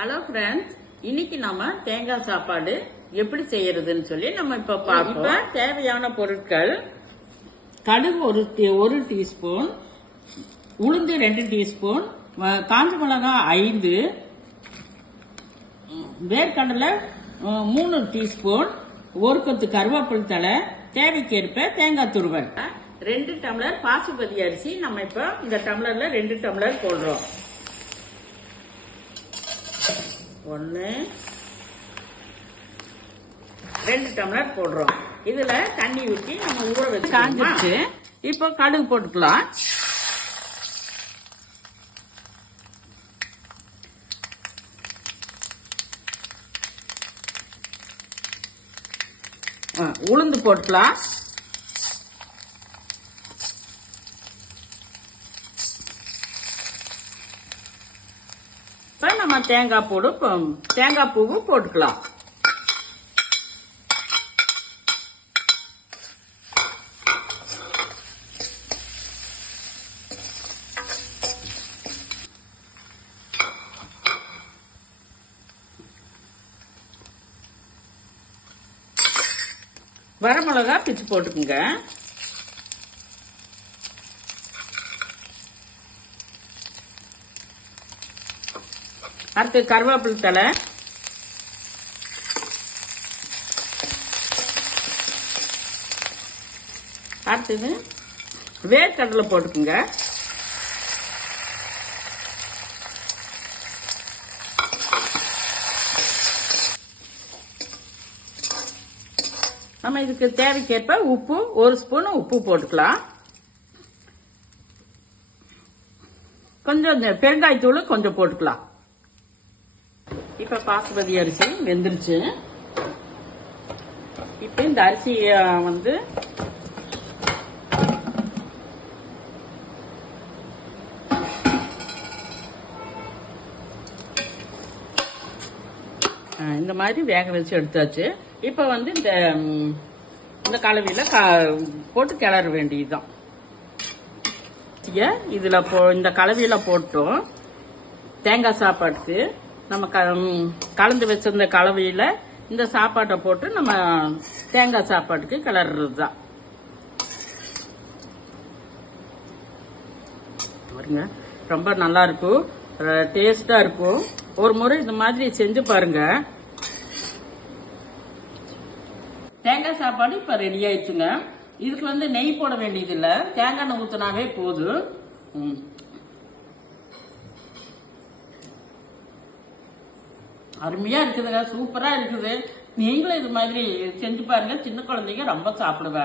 Hello friends, இன்னைக்கு நம்ம தேங்காய் சாப்பாடு எப்படி செய்யறதுன்னு சொல்லி நம்ம இப்ப பார்ப்போம். இப்ப தேவையான பொருட்கள்: கடுகு ஒரு டீஸ்பூன், உளுந்து 2 டீஸ்பூன், காஞ்ச மிளகாய் 5, வேர்க்கடலை 3 டீஸ்பூன், 1 கொத்து கருவேப்பிலை தழை, தேவைக்கேற்ப தேங்காய் துருவல். 2 டம்ளர் பாசுபதி அரிசி நம்ம இப்ப இந்த டம்ளர்ல 2 டம்ளர் போடுறோம். 1 2 டம்ளர் போடுறோம். இதுல தண்ணி ஊற்றி நம்ம ஊற வச்சு காஞ்சிச்சு. இப்போ கடுகு போட்டுக்கலாம். உளுந்து போட்டுக்கலாம். இப்ப நம்ம தேங்காய் பூவு போட்டுக்கலாம். வரமிளகா பிச்சு போட்டுக்குங்க. அடுத்து கருவேப்பிலை தழை, அடுத்தது வேர்க்கடலை போட்டுக்குங்க. நம்ம இதுக்கு தேவைக்கேற்ப உப்பு 1 ஸ்பூன் உப்பு போட்டுக்கலாம். கொஞ்சம் பெருங்காயத்தூள் கொஞ்சம் போட்டுக்கலாம். இப்ப பாசுபதி அரிசி வெந்துருச்சு. இப்ப இந்த அரிசிய இந்த மாதிரி வேக வச்சு எடுத்தாச்சு. இப்ப இந்த கலவையில போட்டு கிளற வேண்டியதுதான். இதுல இந்த கலவையில போட்டோம். தேங்காய் சாப்பாட்டுக்கு நம்ம கலந்து வச்சிருந்த கலவையில இந்த சாப்பாட்டை போட்டு நம்ம தேங்காய் சாப்பாட்டுக்கு கிளறது தான். பாருங்க, ரொம்ப நல்லா இருக்கும், டேஸ்டா இருக்கும். ஒரு முறை இந்த மாதிரி செஞ்சு பாருங்க. தேங்காய் சாப்பாடு இப்ப ரெடி ஆயிடுச்சுங்க. இதுக்கு நெய் போட வேண்டியது இல்ல, தேங்காய் எண்ணெய் ஊத்தினாவே போதும். அருமையா இருக்குதுங்க, சூப்பரா இருக்குது. நீங்களும் இது மாதிரி செஞ்சு பாருங்க. சின்ன குழந்தைங்க ரொம்ப சாப்பிடுவாங்க.